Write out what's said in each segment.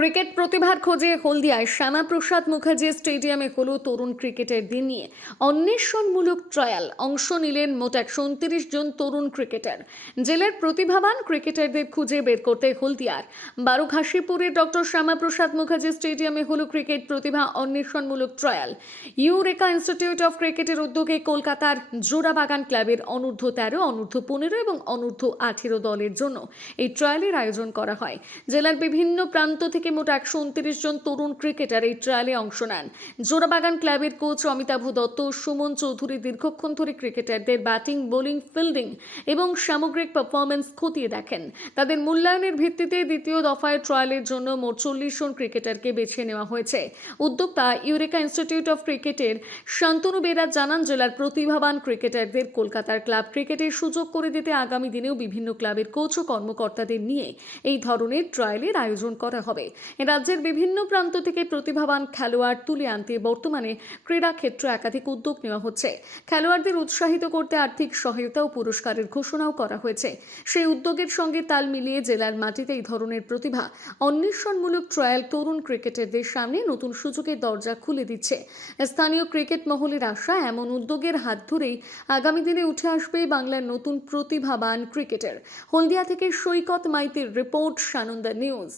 Cricket প্রতিভার খোঁজে হলদিয়ায় শ্যামাপ্রসাদ মুখার্জি স্টেডিয়ামে হলো তরুণ ক্রিকেটের দিন নিয়ে অন্বেষণমূলক ট্রায়াল। অংশ নিলেন মোট 129 জন তরুণ ক্রিকেটার। জেলার প্রতিভাবান ক্রিকেটারদের খুঁজে বের করতে হলদিয়ার বারোঘাসীপুরের ডক্টর শ্যামাপ্রসাদ মুখার্জি স্টেডিয়ামে হলো ক্রিকেট প্রতিভা অন্বেষণমূলক ট্রায়াল। ইউরেকা ইনস্টিটিউট অফ ক্রিকেটের উদ্যোগে কলকাতার জোড়াবাগান ক্লাবের অনূর্ধ্ব 13, অনূর্ধ্ব 15 এবং অনূর্ধ্ব 18 দলের জন্য এই ট্রায়ালের আয়োজন করা হয়। জেলার বিভিন্ন প্রান্ত থেকে মোট 129 জন তরুণ ক্রিকেটার এই ট্রায়ালে অংশ নেন। জোড়াবাগান ক্লাবের কোচ অমিতাভ দত্ত, সুমন চৌধুরী দীর্ঘক্ষণ ধরে ক্রিকেটারদের ব্যাটিং, বোলিং, ফিল্ডিং এবং সামগ্রিক পারফরমেন্স খতিয়ে দেখেন। তাদের মূল্যায়নের ভিত্তিতে দ্বিতীয় দফায় ট্রায়ালের জন্য মোট 40 জন ক্রিকেটারকে বেছে নেওয়া হয়েছে। উদ্যোক্তা ইউরেকা ইনস্টিটিউট অফ ক্রিকেটের শান্তনু বেরা জানান, জেলার প্রতিভাবান ক্রিকেটারদের কলকাতার ক্লাব ক্রিকেটের সুযোগ করে দিতে আগামী দিনেও বিভিন্ন ক্লাবের কোচ ও কর্মকর্তাদের নিয়ে এই ধরনের ট্রায়ালের আয়োজন করা হবে। রাজ্যের বিভিন্ন প্রান্ত থেকে প্রতিভাবান খেলোয়াড় তুলে আনতে বর্তমানে ক্রীড়া ক্ষেত্রে একাধিক উদ্যোগ নেওয়া হচ্ছে। খেলোয়াড়দের উৎসাহিত করতে আর্থিক সহায়তা ও পুরস্কারের ঘোষণাও করা হয়েছে। সেই উদ্যোগের সঙ্গে তাল মিলিয়ে জেলার মাটিতে এই ধরনের প্রতিভা অন্বেষণমূলক ট্রায়াল তরুণ ক্রিকেটারদের সামনে নতুন সুযোগের দরজা খুলে দিচ্ছে। স্থানীয় ক্রিকেট মহলের আশা, এমন উদ্যোগের হাত ধরেই আগামী দিনে উঠে আসবে বাংলার নতুন প্রতিভাবান ক্রিকেটার। হলদিয়া থেকে সৈকত মাইতির রিপোর্ট, সানন্দা নিউজ।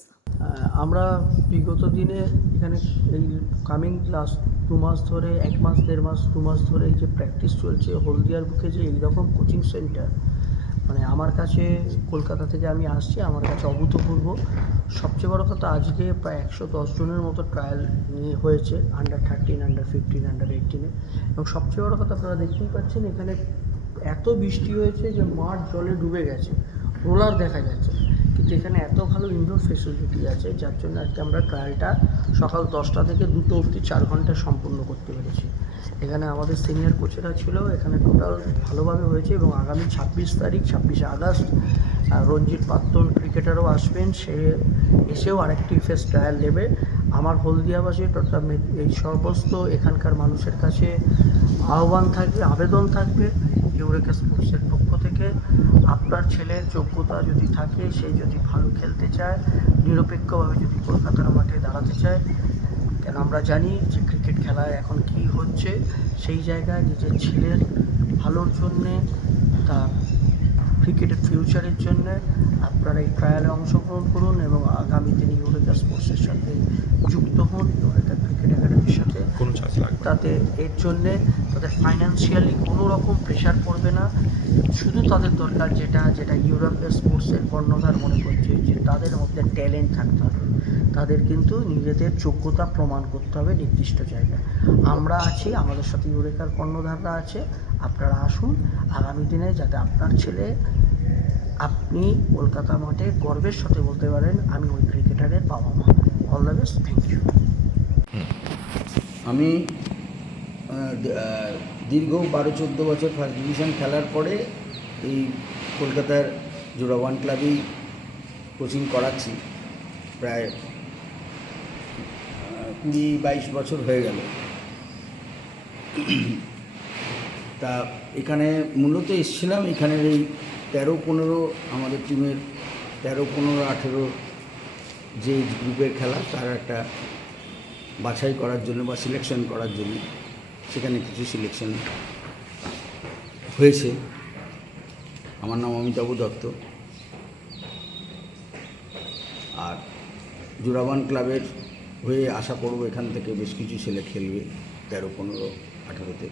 আমরা বিগত দিনে এখানে এই কামিং লাস্ট 2 মাস ধরে, 1 মাস 1.5 মাস 2 মাস ধরে এই যে প্র্যাকটিস চলছে হলদিয়ার বুকে, যে এইরকম কোচিং সেন্টার মানে আমার কাছে কলকাতা থেকে আমি আসছি, আমার কাছে অভূতপূর্ব। সবচেয়ে বড় কথা, আজকে প্রায় 110 জনের মতো ট্রায়াল নিয়ে হয়েছে, আন্ডার 13, আন্ডার 15, আন্ডার 18-এ। এবং সবচেয়ে বড় কথা, আপনারা দেখতেই পাচ্ছেন এখানে এত বৃষ্টি হয়েছে যে মাঠ জলে ডুবে গেছে, রোলার দেখা যাচ্ছে, কিন্তু এখানে এত ভালো ইনডোর ফেসিলিটি আছে যার জন্য আজকে আমরা ট্রায়ালটা সকাল 10টা থেকে 2টো অবধি 4 ঘন্টা সম্পূর্ণ করতে পেরেছি। এখানে আমাদের সিনিয়র কোচেরা ছিল, এখানে টোটাল ভালোভাবে হয়েছে। এবং আগামী 26 তারিখ 26শে আগস্ট রঞ্জিত প্রাক্তন ক্রিকেটারও আসবেন, সে এসেও আরেকটি ফেস ট্রায়াল নেবে। আমার হলদিয়াবাসীর তথা এই সমস্ত এখানকার মানুষের কাছে আহ্বান থাকবে, আবেদন থাকবে ইউরেকা স্পোর্টসের পক্ষ থেকে, আপনার ছেলের যোগ্যতা যদি থাকে, সে যদি ভালো খেলতে চায়, নিরপেক্ষভাবে যদি কলকাতার মাঠে দাঁড়াতে চায়, কেন আমরা জানি যে ক্রিকেট খেলায় এখন কী হচ্ছে, সেই জায়গায় নিজের ছেলের ভালোর জন্যে, তার ক্রিকেটের ফিউচারের জন্যে আপনারা এই ট্রায়ালে অংশগ্রহণ করুন এবং আগামী দিনে ইউরেকা স্পোর্টসের সাথে যুক্ত হন, ইউরেকা ক্রিকেট একাডেমির সাথে। তাতে এর জন্যে তাদের ফাইন্যান্সিয়ালি কোনো রকম প্রেশার পড়বে না। শুধু তাদের দরকার যেটা ইউরেকা স্পোর্টসের কর্ণধার মনে করছে, যে তাদের মধ্যে ট্যালেন্ট থাকতে হবে, তাদের কিন্তু নিজেদের যোগ্যতা প্রমাণ করতে হবে নির্দিষ্ট জায়গায়। আমরা আছি, আমাদের সাথে ইউরেকার কর্ণধাররা আছে। আপনারা আসুন, আগামী দিনে যাতে আপনার ছেলে, আপনি কলকাতা মাঠে গর্বের সাথে বলতে পারেন আমি ওই ক্রিকেটারের বাবা মা। All the best, thank you. আমি দীর্ঘ 12-14 বছর ফার্স্ট ডিভিশন খেলার পরে এই কলকাতার জোড়াবাগান ক্লাবেই কোচিং করাচ্ছি, প্রায় 20-22 বছর হয়ে গেল। তা এখানে মূলত এসেছিলাম, এখানের এই 13-15 আমাদের টিমের 13-15-18 যে গ্রুপের খেলা, তার একটা বাছাই করার জন্য বা সিলেকশন করার জন্য। সেখানে কিছু সিলেকশন হয়েছে। আমার নাম অমিতাভ দত্ত। আর জোড়াবাগান ক্লাবের হয়ে আশা করব এখান থেকে বেশ কিছু ছেলে খেলবে 13-15-18-তে।